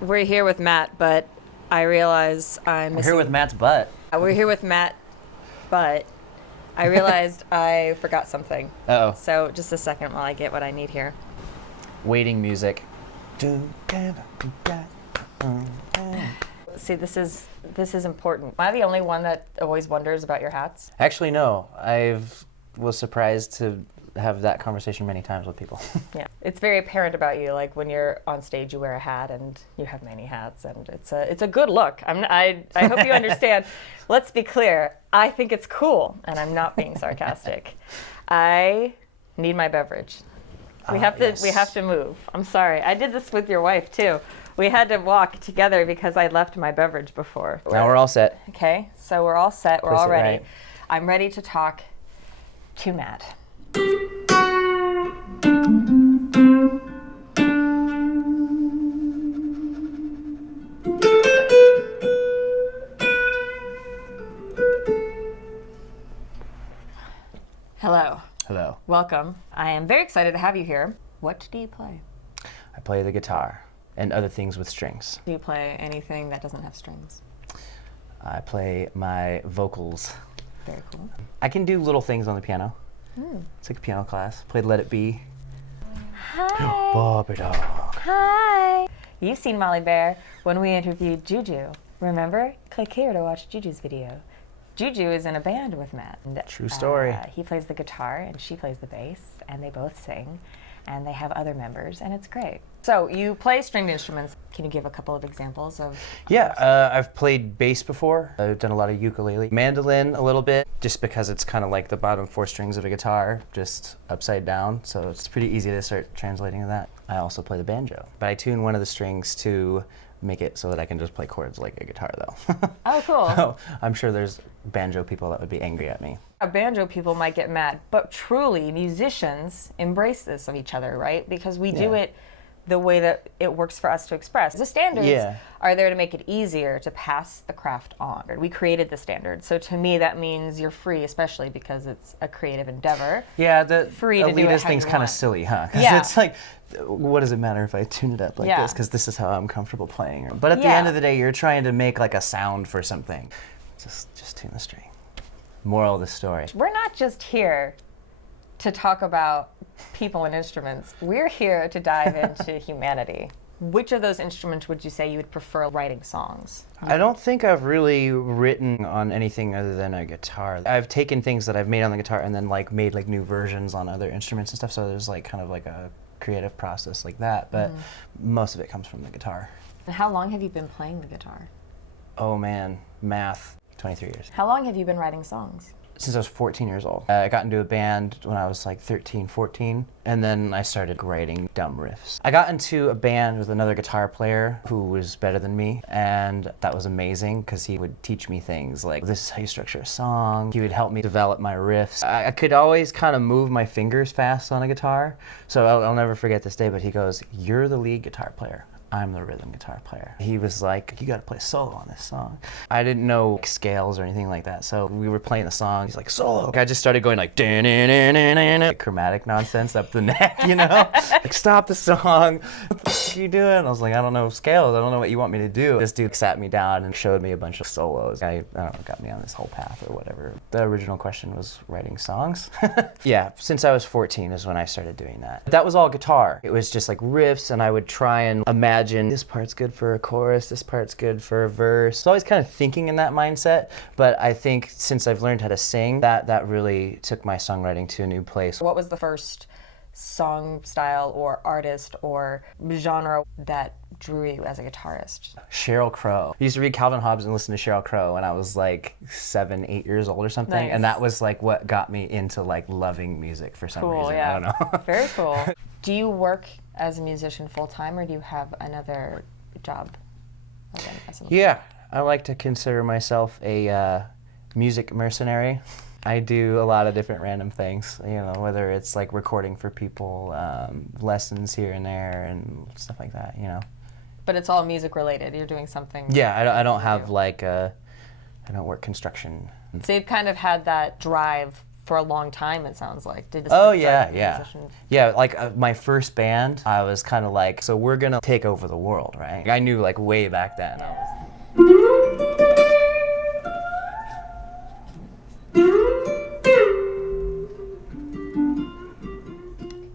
We're here with Matt, but I realize I'm We're missing... here with Matt's butt. We're here with Matt, but I realized I forgot something. Uh-oh. So just a second while I get what I need here. Waiting music. See, this is important. Am I the only one that always wonders about your hats? Actually, no. I was surprised to have that conversation many times with people. Yeah, it's very apparent about you. Like when you're on stage, you wear a hat, and you have many hats, and it's a good look. I hope you understand. Let's be clear. I think it's cool, and I'm not being sarcastic. I need my beverage. We have to move. I'm sorry. I did this with your wife too. We had to walk together because I left my beverage before. Now we're all set. Okay, so we're all set. We're Place all it ready. right. I'm ready to talk to Matt. Hello. Hello. Welcome. I am very excited to have you here. What do you play? I play the guitar and other things with strings. Do you play anything that doesn't have strings? I play my vocals. Very cool. I can do little things on the piano. It's like a piano class. Played Let It Be. Hi. Bobby dog. Hi. You've seen Molly Bear when we interviewed Juju. Remember? Click here to watch Juju's video. Juju is in a band with Matt. True story. He plays the guitar and she plays the bass, and they both sing, and they have other members, and it's great. So you play stringed instruments. Can you give a couple of examples of? Yeah, I've played bass before. I've done a lot of ukulele. Mandolin a little bit, just because it's kind of like the bottom four strings of a guitar, just upside down, so it's pretty easy to start translating to that. I also play the banjo, but I tune one of the strings to make it so that I can just play chords like a guitar, though. Oh, cool. So I'm sure there's banjo people that would be angry at me. Banjo people might get mad, but truly, musicians embrace this of each other, right? Because we do it the way that it works for us to express. The standards are there to make it easier to pass the craft on. We created the standards, so to me that means you're free, especially because it's a creative endeavor. Yeah, the free to do it elitist how thing's you kind of want. silly, huh? 'Cause Yeah. it's like, what does it matter if I tune it up like this? Because this is how I'm comfortable playing. But at the end of the day, you're trying to make like a sound for something. Just tune the string. Moral of the story. We're not just here to talk about people and instruments. We're here to dive into humanity. Which of those instruments would you say you would prefer writing songs? I don't think I've really written on anything other than a guitar. I've taken things that I've made on the guitar and then like made like new versions on other instruments and stuff, so there's like kind of like a creative process like that, but most of it comes from the guitar. And how long have you been playing the guitar? Oh man, math, 23 years. How long have you been writing songs? Since I was 14 years old. I got into a band when I was like 13, 14, and then I started writing dumb riffs. I got into a band with another guitar player who was better than me, and that was amazing because he would teach me things like, this is how you structure a song. He would help me develop my riffs. I could always kind of move my fingers fast on a guitar, so I'll never forget this day, but he goes, "You're the lead guitar player. I'm the rhythm guitar player." He was like, "You gotta play solo on this song." I didn't know scales or anything like that, so we were playing the song. He's like, "Solo." I just started going like, like chromatic nonsense up the neck, you know? Like, stop the song. What the fuck are you doing? I was like, I don't know scales. I don't know what you want me to do. This dude sat me down and showed me a bunch of solos. I don't know, got me on this whole path or whatever. The original question was writing songs. Yeah, since I was 14 is when I started doing that. That was all guitar. It was just like riffs, and I would try and imagine this part's good for a chorus, this part's good for a verse. So always kind of thinking in that mindset, but I think since I've learned how to sing, that really took my songwriting to a new place. What was the first song style or artist or genre that drew you as a guitarist? Sheryl Crow. I used to read Calvin Hobbes and listen to Sheryl Crow when I was like 7, 8 years old or something, Nice. and that was like what got me into like loving music for some reason. Yeah. I don't know. Very cool. Do you work as a musician full-time, or do you have another job? Yeah, I like to consider myself a music mercenary. I do a lot of different random things, you know, whether it's like recording for people, lessons here and there, and stuff like that, you know. But it's all music related. You're doing something. Yeah, I don't have like I don't work construction. So you've kind of had that drive for a long time, it sounds like. Did this Oh drive yeah, you yeah. musician? Yeah, like my first band, I was kind of like, so we're gonna take over the world, right? I knew like way back then.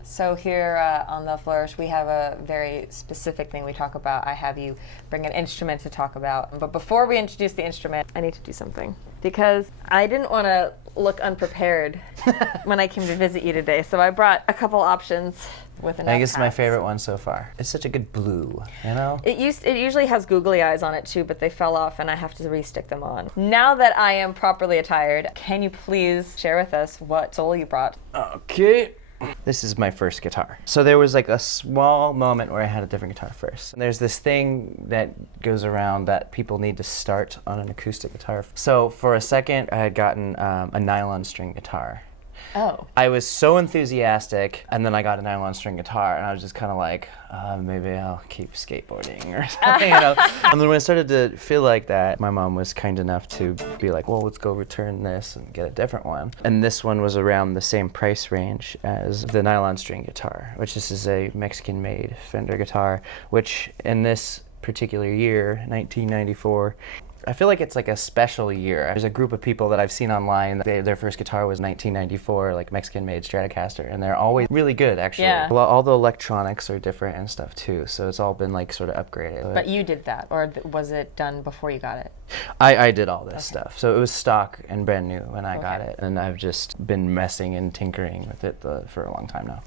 So here on the Flourish, we have a very specific thing we talk about. I have you bring an instrument to talk about. But before we introduce the instrument, I need to do something. Because I didn't want to look unprepared when I came to visit you today. So I brought a couple options with enough I think it's my hats. favorite one so far. It's such a good blue, you know? It usually has googly eyes on it too, but they fell off and I have to re-stick them on. Now that I am properly attired, can you please share with us what tool you brought? Okay. This is my first guitar. So there was like a small moment where I had a different guitar first. And there's this thing that goes around that people need to start on an acoustic guitar. So for a second, I had gotten a nylon string guitar. Oh. I was so enthusiastic, and then I got a nylon string guitar, and I was just kind of like, maybe I'll keep skateboarding or something, you know? And then when I started to feel like that, my mom was kind enough to be like, well, let's go return this and get a different one. And this one was around the same price range as the nylon string guitar, which this is a Mexican-made Fender guitar, which in this particular year, 1994, I feel like it's like a special year. There's a group of people that I've seen online. Their first guitar was 1994, like Mexican-made Stratocaster, and they're always really good, actually. Yeah. All the electronics are different and stuff too, so it's all been like sort of upgraded. But you did that, or was it done before you got it? I did all this stuff, so it was stock and brand new when I got it, and I've just been messing and tinkering with it for a long time now.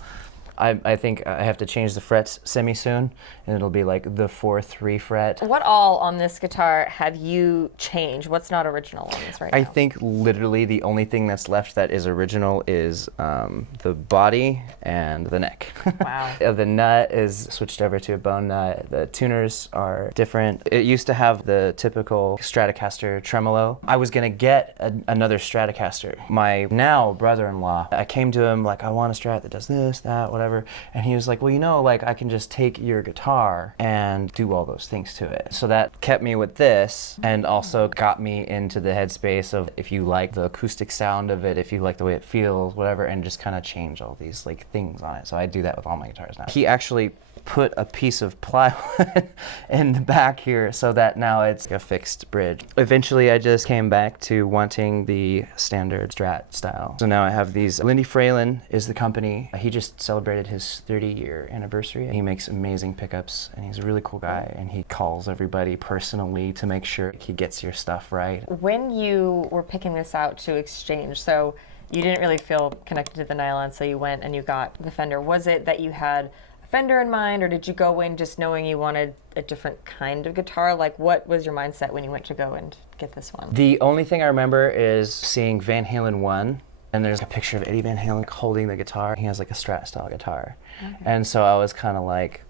I think I have to change the frets semi-soon, and it'll be like the 4-3 fret. What all on this guitar have you changed? What's not original on this right now? I think literally the only thing that's left that is original is the body and the neck. Wow. The nut is switched over to a bone nut. The tuners are different. It used to have the typical Stratocaster tremolo. I was gonna get another Stratocaster. My now brother-in-law, I came to him like, I want a Strat that does this, that, whatever. And he was like, well, you know, like I can just take your guitar and do all those things to it. So that kept me with this and also got me into the headspace of if you like the acoustic sound of it, if you like the way it feels, whatever, and just kind of change all these like things on it. So I do that with all my guitars now. He actually put a piece of plywood in the back here so that now it's a fixed bridge. Eventually I just came back to wanting the standard Strat style. So now I have these. Lindy Fralin is the company. He just celebrated his 30-year anniversary. He makes amazing pickups and he's a really cool guy, and he calls everybody personally to make sure he gets your stuff right. When you were picking this out to exchange, so you didn't really feel connected to the nylon, so you went and you got the Fender. Was it that you had Fender in mind, or did you go in just knowing you wanted a different kind of guitar? Like, what was your mindset when you went to go and get this one? The only thing I remember is seeing Van Halen 1, and there's a picture of Eddie Van Halen holding the guitar. He has like a Strat style guitar. Okay. And so I was kind of like,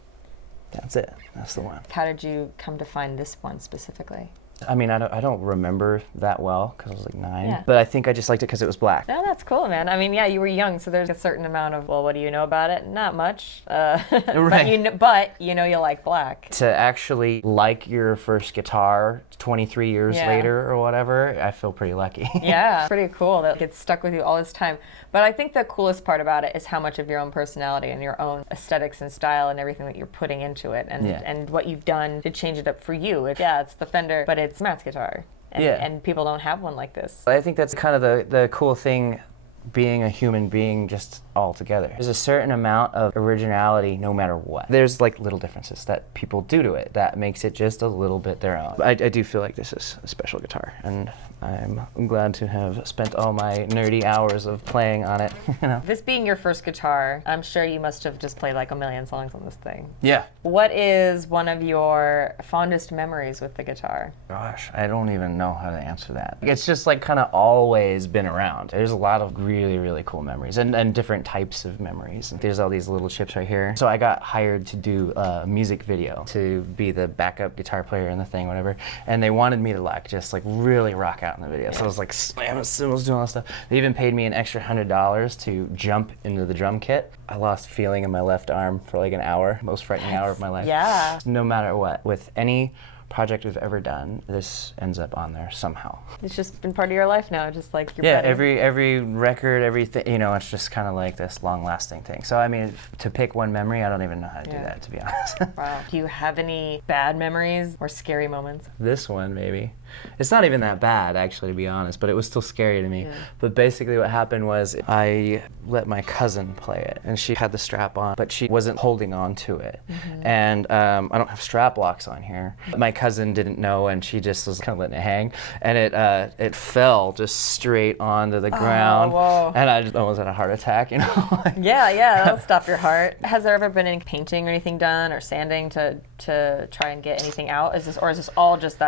that's it, that's the one. How did you come to find this one specifically? I mean, I don't remember that well because I was like 9, Yeah. but I think I just liked it because it was black. No, that's cool, man. I mean, yeah, you were young, so there's a certain amount of, well, what do you know about it? Not much. Right. But you know you like black. To actually like your first guitar 23 years later or whatever, I feel pretty lucky. Yeah, pretty cool that it's stuck with you all this time. But I think the coolest part about it is how much of your own personality and your own aesthetics and style and everything that you're putting into it, and what you've done to change it up for you. It's the Fender, but it's Matt's guitar. And people don't have one like this. I think that's kind of the cool thing, being a human being just all together. There's a certain amount of originality no matter what. There's like little differences that people do to it that makes it just a little bit their own. I do feel like this is a special guitar, and I'm glad to have spent all my nerdy hours of playing on it. You know? This being your first guitar, I'm sure you must have just played like a million songs on this thing. Yeah. What is one of your fondest memories with the guitar? Gosh, I don't even know how to answer that. It's just like kind of always been around. There's a lot of really, really cool memories and different types of memories. There's all these little chips right here. So I got hired to do a music video to be the backup guitar player in the thing, whatever. And they wanted me to like just like really rock out in the video. So I was like slamming cymbals, doing all that stuff. They even paid me an extra $100 to jump into the drum kit. I lost feeling in my left arm for like an hour, most frightening hour of my life. Yeah. No matter what, with any project we've ever done, this ends up on there somehow. It's just been part of your life now, just like your Yeah, buddy. every record, everything, you know, it's just kind of like this long-lasting thing. So I mean, to pick one memory, I don't even know how to do that, to be honest. Wow. Do you have any bad memories or scary moments? This one, maybe. It's not even that bad, actually, to be honest, but it was still scary to me. But basically what happened was I let my cousin play it, and she had the strap on, but she wasn't holding on to it. And I don't have strap locks on here. My cousin didn't know, and she just was kind of letting it hang, and it fell just straight onto the ground, and I just almost had a heart attack, you know? Yeah, that'll stop your heart. Has there ever been any painting or anything done or sanding to try and get anything out? Is this all just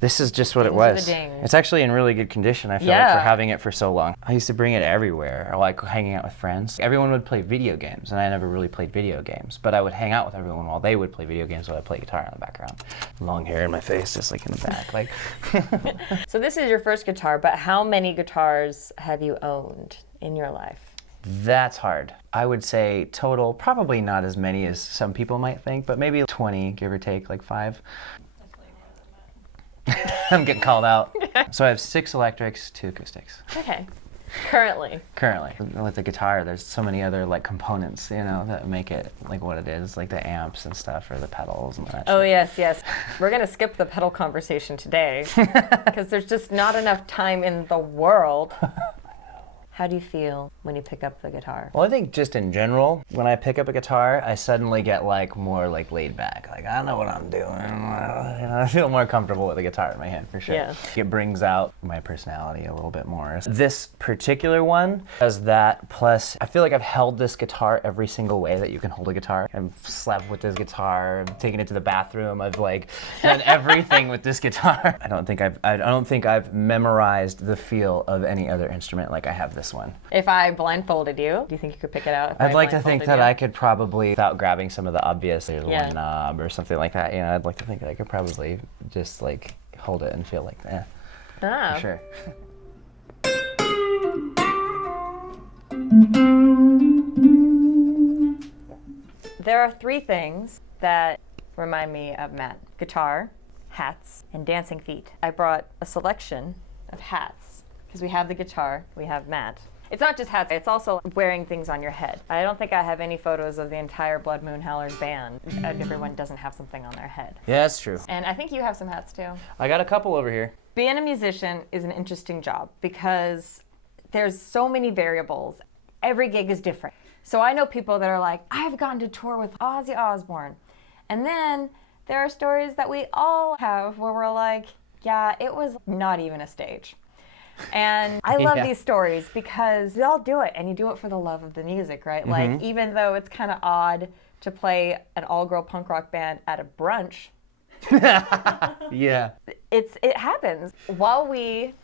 This is just what it Things are the was. dings. It's actually in really good condition, I feel like, for having it for so long. I used to bring it everywhere, like hanging out with friends. Everyone would play video games, and I never really played video games, but I would hang out with everyone while they would play video games while I play guitar in the background. Long hair in my face, just like in the back. Like. So this is your first guitar, but how many guitars have you owned in your life? That's hard. I would say total, probably not as many as some people might think, but maybe 20, give or take, like 5. I'm getting called out. So I have 6 electrics, 2 acoustics. Okay. Currently. With the guitar, there's so many other like components, you know, that make it like what it is, like the amps and stuff, or the pedals and that. Oh yes. We're gonna skip the pedal conversation today because there's just not enough time in the world. How do you feel when you pick up the guitar? Well, I think just in general, when I pick up a guitar, I suddenly get like more like laid back. Like, I know what I'm doing. You know, I feel more comfortable with the guitar in my hand, for sure. Yeah. It brings out my personality a little bit more. This particular one does that, plus I feel like I've held this guitar every single way that you can hold a guitar. I've slept with this guitar, I've taken it to the bathroom, I've like done everything with this guitar. I don't think I've memorized the feel of any other instrument like I have this one. If I blindfolded you, do you think you could pick it out? I'd like to think that you? I could probably, without grabbing some of the obvious, there's Yeah. one knob or something like that, you know, I'd like to think that I could probably just like hold it and feel like that. Ah. For sure. There are 3 things that remind me of Matt: guitar, hats, and dancing feet. I brought a selection of hats because we have the guitar, we have Matt. It's not just hats, it's also wearing things on your head. I don't think I have any photos of the entire Blood Moon Howlers band. Everyone doesn't have something on their head. Yeah, that's true. And I think you have some hats too. I got a couple over here. Being a musician is an interesting job because there's so many variables. Every gig is different. So I know people that are like, I've gotten to tour with Ozzy Osbourne. And then there are stories that we all have where we're like, yeah, it was not even a stage. And I love these stories because we all do it, and you do it for the love of the music, right? Like, even though it's kind of odd to play an all-girl punk rock band at a brunch, Yeah. it happens. While we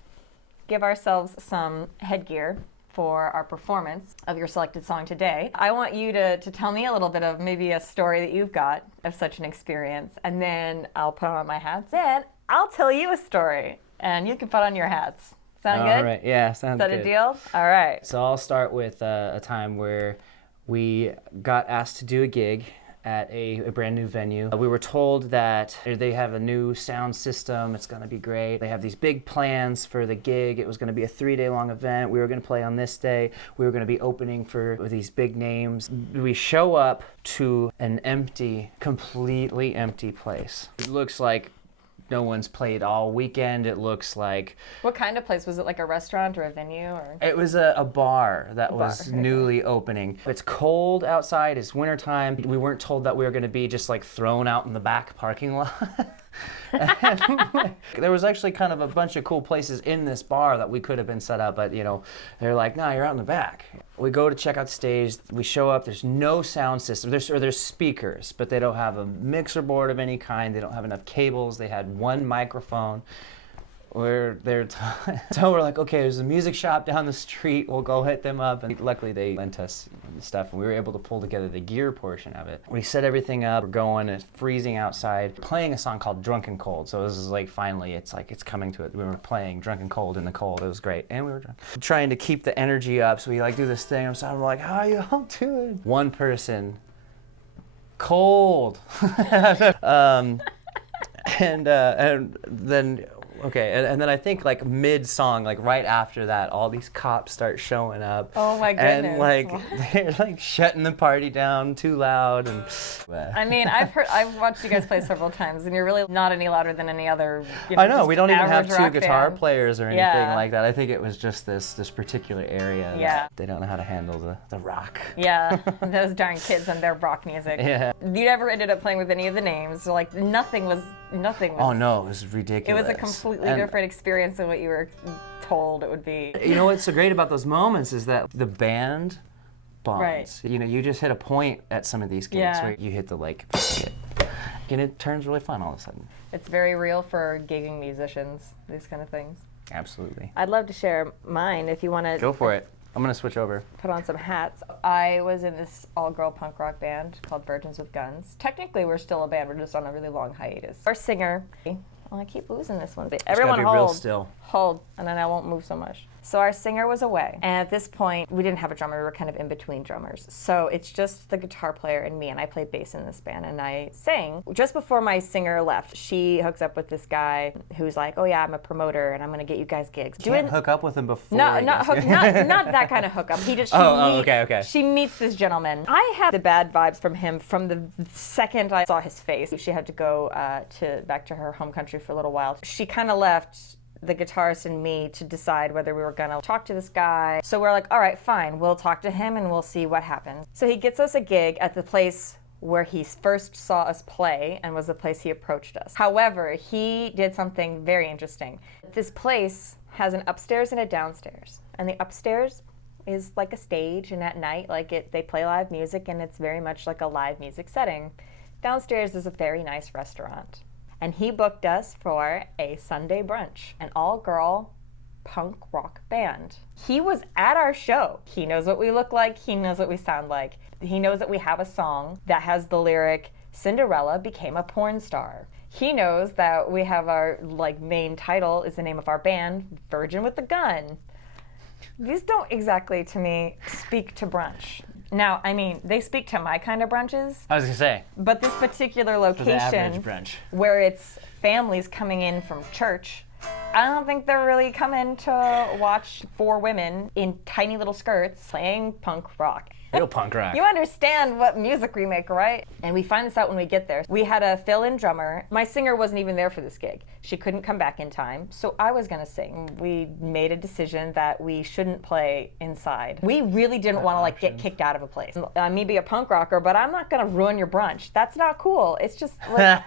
give ourselves some headgear for our performance of your selected song today, I want you to tell me a little bit of maybe a story that you've got of such an experience, and then I'll put on my hats and I'll tell you a story, and you can put on your hats. Sound good? All right, yeah, sounds good. Is that a deal? All right. So I'll start with a time where we got asked to do a gig at a brand new venue. We were told that they have a new sound system, it's gonna be great. They have these big plans for the gig. It was gonna be a 3-day long event. We were gonna play on this day. We were gonna be opening for these big names. We show up to an empty, completely empty place. It looks like no one's played all weekend. It looks like... What kind of place? Was it like a restaurant or a venue? Or? It was a bar that was newly opening. It's cold outside. It's wintertime. We weren't told that we were going to be just like thrown out in the back parking lot. There was actually kind of a bunch of cool places in this bar that we could have been set up, but you know, they're like, "No, you're out in the back." We go to check out the stage. We show up. There's no sound system. There's speakers, but they don't have a mixer board of any kind. They don't have enough cables. They had one microphone. So we're like, okay, there's a music shop down the street. We'll go hit them up. And luckily they lent us stuff, and we were able to pull together the gear portion of it. We set everything up. We're going. It's freezing outside. Playing a song called "Drunken Cold." So this is like finally, it's coming to it. We were playing "Drunken Cold" in the cold. It was great, and we were trying to keep the energy up. So we like do this thing. I'm like, how are you all doing? One person, cold. and then and then I think like mid-song, like right after that, all these cops start showing up. Oh my goodness. And like they're like shutting the party down too loud and. I mean, I've watched you guys play several times, and you're really not any louder than any other. I know, we don't even have average two rock guitar band. players or anything Yeah. like that. I think it was just this particular area. Yeah. That they don't know how to handle the rock. Yeah, those darn kids and their rock music. Yeah. You never ended up playing with any of the names. So, like nothing was. Oh no, it was It ridiculous. was a completely different experience than what you were told it would be. You know what's so great about those moments is that the band bonds. Right. You know, you just hit a point at some of these gigs Yeah. where you hit the like, and it turns really fun all of a sudden. It's very real for gigging musicians, these kind of things. Absolutely. I'd love to share mine if you want to Go for it. I'm gonna switch over. put on some hats. I was in this all-girl punk rock band called Virgins with Guns. Technically, we're still a band. We're just on a really long hiatus. Our singer, I keep losing this one. Everyone be hold. real still. Hold, and then I won't move so much. So our singer was away, and at this point, we didn't have a drummer. We were kind of in between drummers. So it's just the guitar player and me, and I played bass in this band, and I sang. Just before my singer left, she hooks up with this guy who's like, oh yeah, I'm a promoter, and I'm gonna get you guys gigs. You can't hook up with him before. No, he not gets- not that kind of hookup. He just okay. She meets this gentleman. I had the bad vibes from him from the second I saw his face. She had to go back to her home country for a little while. She kind of left the guitarist and me to decide whether we were gonna talk to this guy. So we're like, all right, fine, we'll talk to him and we'll see what happens. So he gets us a gig at the place where he first saw us play and was the place he approached us. However, he did something very interesting. This place has an upstairs and a downstairs. And the upstairs is like a stage, and at night, they play live music, and it's very much like a live music setting. Downstairs is a very nice restaurant. And he booked us for a Sunday brunch, an all-girl punk rock band. He was at our show. He knows what we look like. He knows what we sound like. He knows that we have a song that has the lyric, Cinderella became a porn star. He knows that we have our main title is the name of our band, Virgin with a Gun. These don't exactly, to me, speak to brunch. Now, I mean, they speak to my kind of brunches. I was gonna say. But this particular For the location, average brunch. where it's families coming in from church, I don't think they're really coming to watch four women in tiny little skirts playing punk rock. Real punk rock. You understand what music we make, right? And we find this out when we get there. We had a fill-in drummer. My singer wasn't even there for this gig. She couldn't come back in time, so I was gonna sing. We made a decision that we shouldn't play inside. We really didn't want to get kicked out of a place. I may be a punk rocker, but I'm not gonna ruin your brunch. That's not cool. It's just I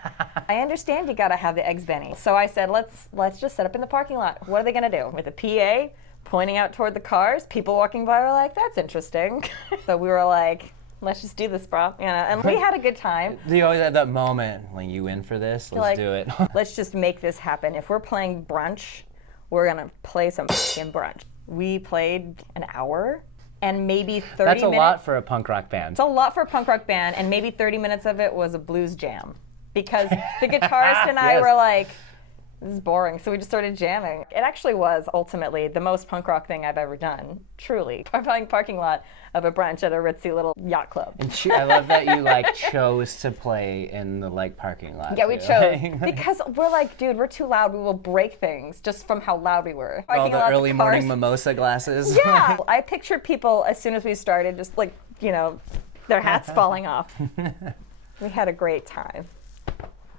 understand you gotta have the eggs Benny. So I said, let's just set up in the parking lot. What are they gonna do? With a PA? Pointing out toward the cars, people walking by were like, that's interesting. So we were like, let's just do this, bro. And we had a good time. You always have that moment when you in for this, let's do it. Let's just make this happen. If we're playing brunch, we're gonna play some fucking brunch. We played an hour and maybe 30 minutes. That's a lot for a punk rock band. It's a lot for a punk rock band, and maybe 30 minutes of it was a blues jam. Because the guitarist and I were like, this is boring, so we just started jamming. It actually was ultimately the most punk rock thing I've ever done, truly. We're playing parking lot of a brunch at a ritzy little yacht club. And I love that you chose to play in the parking lot. Yeah, we too. chose because we're like, dude, we're too loud. We will break things just from how loud we were. All Parking the lot, early cars. morning mimosa glasses. Yeah, I pictured people as soon as we started, just their hats falling off. We had a great time.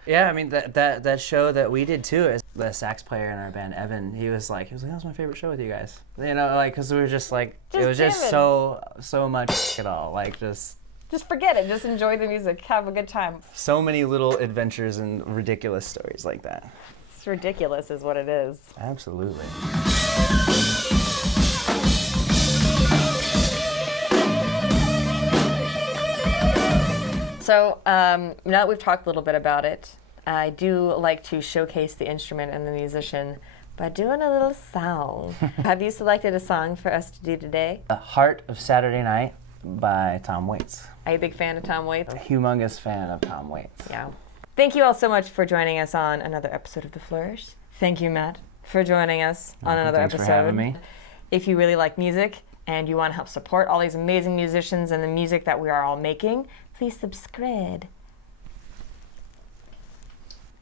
Yeah, I mean that show that we did too, is the sax player in our band, Evan. He was like, that was my favorite show with you guys. Because we were just it was just so much at all, just forget it. Just enjoy the music. Have a good time. so many little adventures and ridiculous stories like that. It's ridiculous, is what it is. Absolutely. So now that we've talked a little bit about it, I do like to showcase the instrument and the musician by doing a little song. Have you selected a song for us to do today? The Heart of Saturday Night by Tom Waits. Are you a big fan of Tom Waits? A humongous fan of Tom Waits. Yeah. Thank you all so much for joining us on another episode of The Flourish. Thank you, Matt, for joining us on another Thanks episode. for having me. If you really like music and you want to help support all these amazing musicians and the music that we are all making, please subscribe.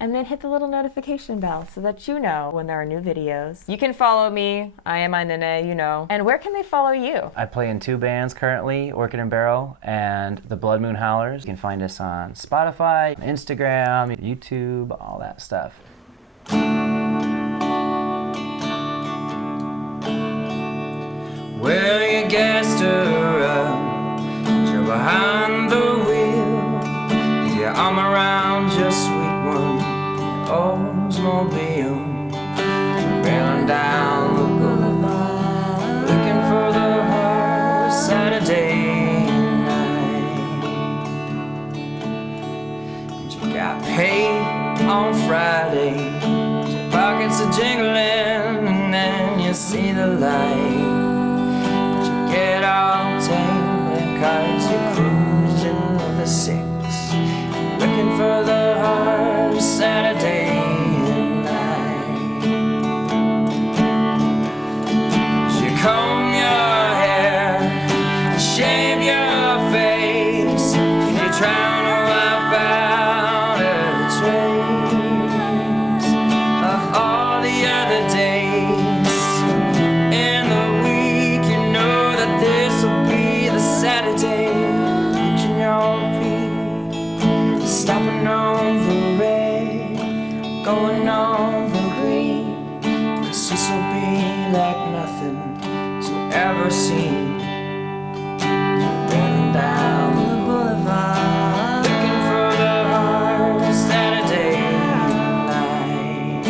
and then hit the little notification bell so that you know when there are new videos. You can follow me. I am Ainene, you know. And where can they follow you? I play in 2 bands currently, Orchid and Barrel and the Blood Moon Howlers. You can find us on Spotify, Instagram, YouTube, all that stuff. Well, you gassed her up, you're behind the wheel. Your arm around your sweet one, your Oldsmobile. Barreling down the boulevard, looking for the hard Saturday night. And you got paid on Friday, your pockets are jingling, and then you see the light. Get all tangled, cause you're cruising with the 6, looking for the hard Saturday night. You comb your hair, shave your face, you're trying to wipe out the trace of all the other days. Saturday, reaching your feet, stopping on the red, going on the green, 'cause this will be like nothing you've ever seen. Running down the boulevard, looking for the hard Saturday night.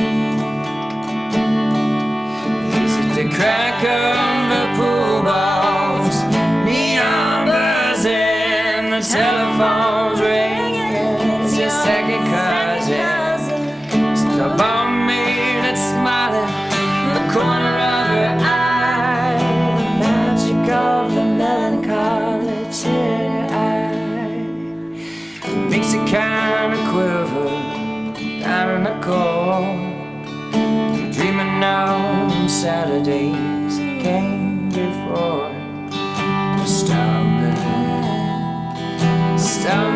Is it the crack of the pool balls, neon buzzing, the telephone's ringing, it's your second cousin. It's the barmaid that's smiling in the corner of her eye, the magic of the melancholy tear in your eye makes it kind of quiver down in the cold. You're dreaming of Saturdays that came before. Stop